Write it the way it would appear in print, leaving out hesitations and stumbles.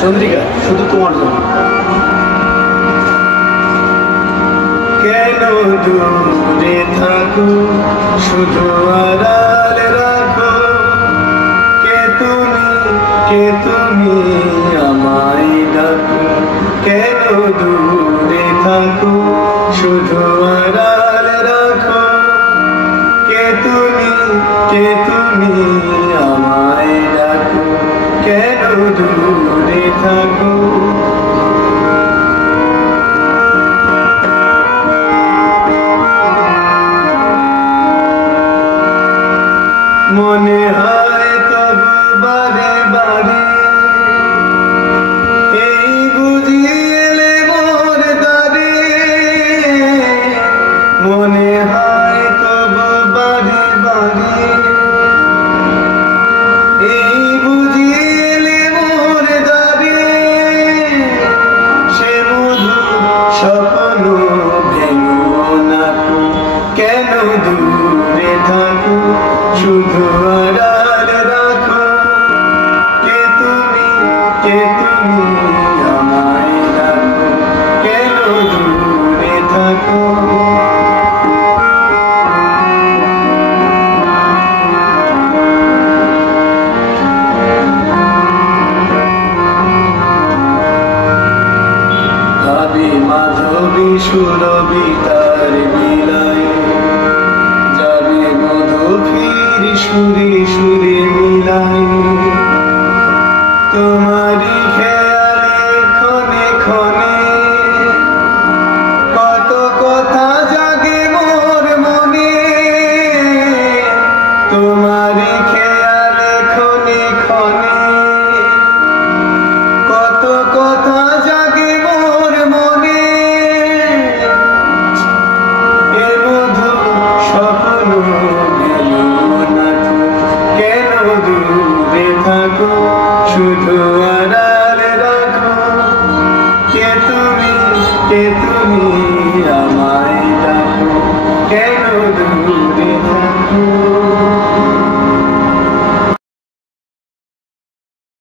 চন্দ্রিকা শুধু তোমার জন্য। কেন দূরে থাকো শুধু আড়ালে রাখো, কে তুমি আমায় ডাকো। কেন দূরে থাকো শুধু আড়ালে রাখো, কে তুমি আমায় ডাকো। কেন দূরে থাকো। মনে হয় তবু বারে বারে এই বুঝি এলে মোর দ্বারে। মনে হয় তবু বারে বারে এই বুঝি এলে মোর দ্বারে। সে মধু স্বপ্ন ভেঙো না, কেন দূরে থাকো শুধু আড়ালে রাখো। কে তুমি আমায় ডাকো, কেন দূরে থাকো। ভাবি মাধবী সুরভি তার বিলায়, যাবে মধুফির সুরে সুরে মিলাই। তোমারি খেয়ালে ক্ষণে ক্ষণে কত কথা জাগে মোর মনে। তোমারি খেয়ালে ক্ষণে ক্ষণে কত কথা জাগে মোর মনে। এ মধু স্বপ্ন ভেঙো না, কেন দূরে থাকো শুধু আড়ালে রাখো। কে তুমি